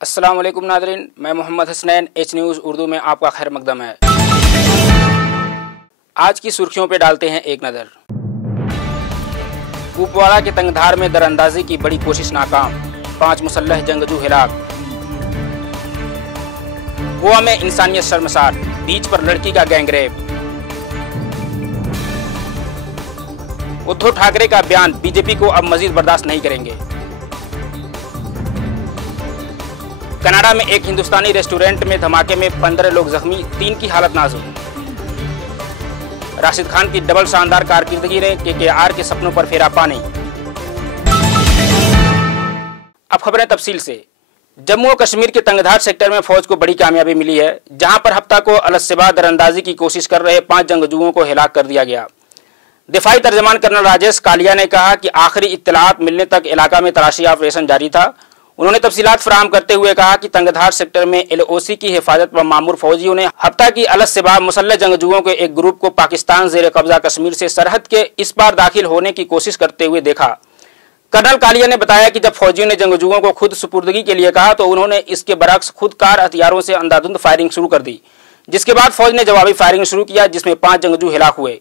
अस्सलाम वालेकुम नाज़रीन, मैं मोहम्मद हसनैन। एच न्यूज़ उर्दू में आपका खैर मकदम है। आज की सुर्खियों पे डालते हैं एक नज़र। कुपवाड़ा के तंगधार में दरअंदाजी की बड़ी कोशिश नाकाम, 5 मुसल्लह जंगजू हिलाक। गोवा में इंसानियत शर्मसार, बीच पर लड़की का गैंगरेप। उद्धव ठाकरे का बयान, बीजेपी को अब मजीद बर्दाश्त नहीं करेंगे। कनाडा में एक हिंदुस्तानी रेस्टोरेंट में धमाके में 15 लोग जख्मी, 3 की हालत नाजुक। राशिद खान की डबल शानदार कारकिर्दगी ने केकेआर के सपनों पर फेरा पानी। अब खबरें तफसील से। जम्मू और कश्मीर के तंगधार सेक्टर में फौज को बड़ी कामयाबी मिली है, जहां पर हफ्ता को अलसबा दरअंदाजी की कोशिश कर रहे 5 जंगजुओं को हिलाक कर दिया गया। दिफाई तर्जमान कर्नल राजेश कालिया ने कहा कि आखिरी इत्तलात मिलने तक इलाका में तलाशी ऑपरेशन जारी था। उन्होंने तफसीलात फराहम करते हुए कहा कि तंगधार सेक्टर में LOC की हिफाजत पर मामूर फौजियों ने हफ्ता की अलसबा मुसल्लह जंगजुओं के एक ग्रुप को पाकिस्तान जेर कब्जा कश्मीर से सरहद के इस पार दाखिल होने की कोशिश करते हुए देखा। कर्नल कालिया ने बताया कि जब फौजियों ने जंगजुओं को खुद सुपुर्दगी के लिए कहा तो उन्होंने इसके बरक्स खुद कार हथियारों से अंधाधुंध फायरिंग शुरू कर दी, जिसके बाद फौज ने जवाबी फायरिंग शुरू किया, जिसमें 5 जंगजू हिलाक हुए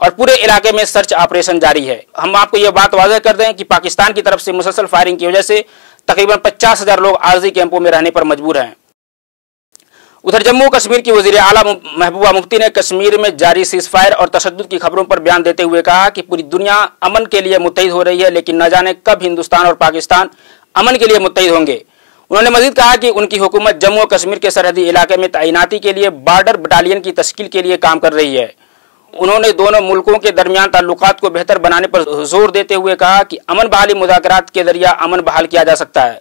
और पूरे इलाके में सर्च ऑपरेशन जारी है। हम आपको यह बात वाज़ेह कर दें कि पाकिस्तान की तरफ से मुसलसल फायरिंग की वजह से तकरीबन 50,000 लोग आर्जी कैंपों में रहने पर मजबूर हैं। उधर जम्मू कश्मीर की वज़ीर आला महबूबा मुफ्ती ने कश्मीर में जारी सीज़फायर और तशद्दुद की खबरों पर बयान देते हुए कहा कि पूरी दुनिया अमन के लिए मुत्तहिद हो रही है, लेकिन न जाने कब हिंदुस्तान और पाकिस्तान अमन के लिए मुत्तहिद होंगे। उन्होंने मजीद कहा कि उनकी हुकूमत जम्मू और कश्मीर के सरहदी इलाके में तैनाती के लिए बॉर्डर बटालियन की तश्कील के लिए काम कर रही है। उन्होंने दोनों मुल्कों के दरमियान ताल्लुकात को बेहतर बनाने पर जोर देते हुए कहा कि अमन बहाली मुज़ाकरात के जरिए अमन बहाल किया जा सकता है।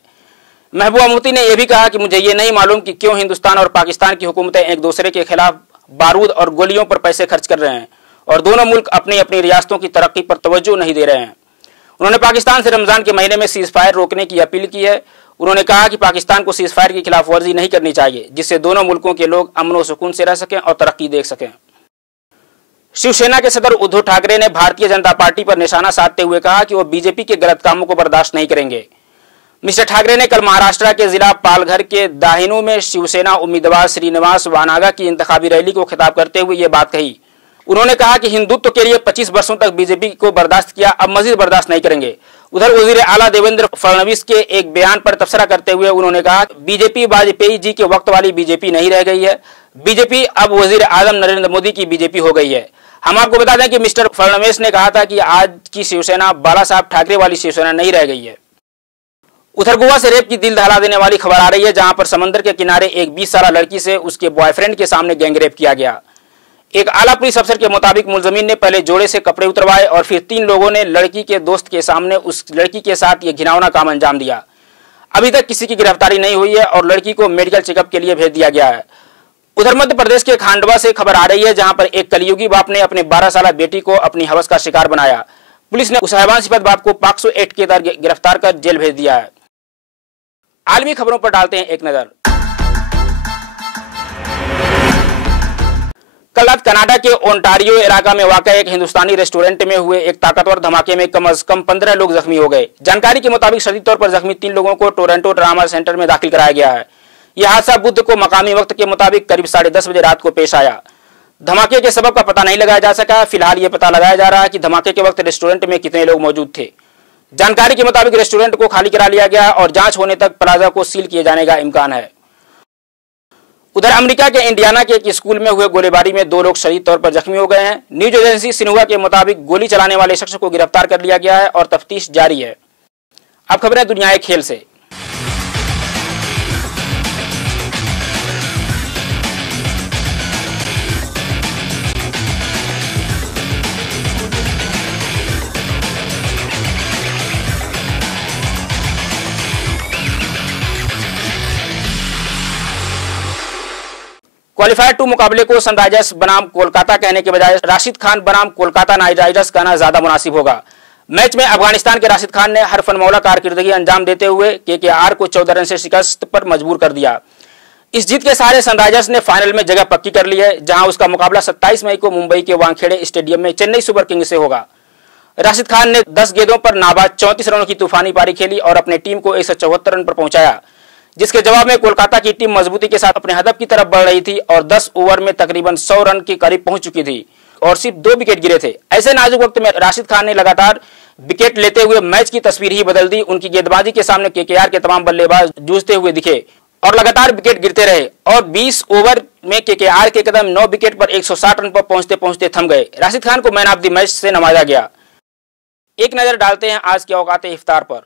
महबूबा मुफ्ती ने यह भी कहा कि मुझे ये नहीं मालूम कि क्यों हिंदुस्तान और पाकिस्तान की हुकूमतें एक दूसरे के खिलाफ बारूद और गोलियों पर पैसे खर्च कर रहे हैं और दोनों मुल्क अपनी अपनी रियासतों की तरक्की पर तवज्जो नहीं दे रहे हैं। उन्होंने पाकिस्तान से रमजान के महीने में सीज़फायर रोकने की अपील की है। उन्होंने कहा कि पाकिस्तान को सीज़फायर की खिलाफ वर्जी नहीं करनी चाहिए, जिससे दोनों मुल्कों के लोग अमन व सुकून से रह सकें और तरक्की देख सकें। शिवसेना के सदर उद्धव ठाकरे ने भारतीय जनता पार्टी पर निशाना साधते हुए कहा कि वो बीजेपी के गलत कामों को बर्दाश्त नहीं करेंगे। मिस्टर ठाकरे ने कल महाराष्ट्र के जिला पालघर के दाहिनू में शिवसेना उम्मीदवार श्रीनिवास वानागा की इंतखाबी रैली को खिताब करते हुए ये बात कही। उन्होंने कहा कि हिंदुत्व के लिए 25 वर्षों तक बीजेपी को बर्दाश्त किया, अब मजीद बर्दाश्त नहीं करेंगे। उधर वजीर आला देवेंद्र फडणवीस के एक बयान पर तबसरा करते हुए उन्होंने कहा, बीजेपी वाजपेयी जी के वक्त वाली बीजेपी नहीं रह गई है, बीजेपी अब वजीर आजम नरेंद्र मोदी की बीजेपी हो गई है। हम आपको बता दें कि मिस्टर फडणवीस ने कहा था कि आज की शिवसेना बाला साहब ठाकरे वाली शिवसेना नहीं रह गई है। उधर गोवा से रेप की दिल दहला देने वाली खबर आ रही है, जहां पर समंदर के किनारे एक 20 साल लड़की से उसके बॉयफ्रेंड के सामने गैंगरेप किया गया। एक आला पुलिस अफसर के मुताबिक मुलजमीन ने पहले जोड़े से कपड़े उतरवाए और फिर 3 लोगों ने लड़की के दोस्त के सामने उस लड़की के साथ ये घिनौना काम अंजाम दिया। अभी तक किसी की गिरफ्तारी नहीं हुई है और लड़की को मेडिकल चेकअप के लिए भेज दिया गया है। उधर मध्य प्रदेश के खांडवा से खबर आ रही है, जहां पर एक कलयुगी बाप ने अपने 12 साल बेटी को अपनी हवस का शिकार बनाया। पुलिस ने उस हैवान सिफत बाप को पॉक्सो एक्ट के तहत गिरफ्तार कर जेल भेज दिया है। आलमी खबरों पर डालते हैं एक नजर। कल रात कनाडा के ओंटारियो इलाका में वाक़ एक हिंदुस्तानी रेस्टोरेंट में हुए एक ताकतवर धमाके में कम से कम 15 लोग जख्मी हो गए। जानकारी के मुताबिक शदीद तौर पर जख्मी 3 लोगों को टोरंटो ट्रामा सेंटर में दाखिल कराया गया है। यह हादसा बुध को मकामी वक्त के मुताबिक करीब 10:30 बजे रात को पेश आया। धमाके के सबब का पता नहीं लगाया जा सका। फिलहाल यह पता लगाया जा रहा है कि धमाके के वक्त रेस्टोरेंट में कितने लोग मौजूद थे। जानकारी के मुताबिक रेस्टोरेंट को खाली करा लिया गया और जांच होने तक प्लाजा को सील किए जाने का इम्कान है। उधर अमेरिका के इंडियाना के एक स्कूल में हुए गोलीबारी में 2 लोग शदीद तौर पर जख्मी हो गए हैं। न्यूज एजेंसी सिन्हुआ के मुताबिक गोली चलाने वाले शख्स को गिरफ्तार कर लिया गया है और तफ्तीश जारी है। अब खबरें दुनिया के खेल से। क्वालीफायर 2 मुकाबले को सनराइजर्स बनाम कोलकाता कहने के बजाय राशिद खान बनाम कोलकाता नाइट राइडर्स कहना ज्यादा मुनासिब होगा। मैच में अफगानिस्तान के राशिद खान ने हर फनमौला कारकिर्दगी अंजाम देते हुए केकेआर को 14 रन से शिकस्त पर मजबूर कर दिया। इस जीत के सहारे सनराइजर्स ने फाइनल में जगह पक्की कर ली है, जहां उसका मुकाबला 27 मई को मुंबई के वानखेड़े स्टेडियम में चेन्नई सुपर किंग्स से होगा। राशिद खान ने 10 गेंदों पर नाबाद 34 रनों की तूफानी पारी खेली और अपने टीम को 174 रन पर पहुंचाया, जिसके जवाब में कोलकाता की टीम मजबूती के साथ अपने हदफ की तरफ बढ़ रही थी और 10 ओवर में तकरीबन 100 रन के करीब पहुंच चुकी थी और सिर्फ 2 विकेट गिरे थे। ऐसे नाजुक वक्त में राशिद खान ने लगातार विकेट लेते हुए मैच की तस्वीर ही बदल दी। उनकी गेंदबाजी के सामने केकेआर के तमाम बल्लेबाज जूझते हुए दिखे और लगातार विकेट गिरते रहे और 20 ओवर में केकेआर के कदम 9 विकेट पर 160 रन पर पहुंचते पहुंचते थम गए। राशिद खान को मैन ऑफ द मैच से नवाजा गया। एक नजर डालते हैं आज के औकाते इफ्तार पर।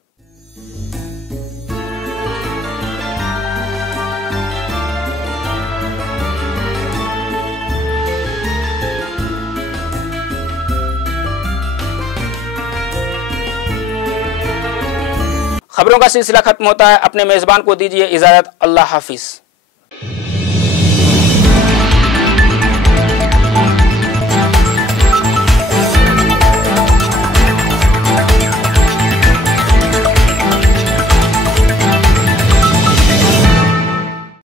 खबरों का सिलसिला खत्म होता है। अपने मेजबान को दीजिए इजाजत। अल्लाह हाफिज।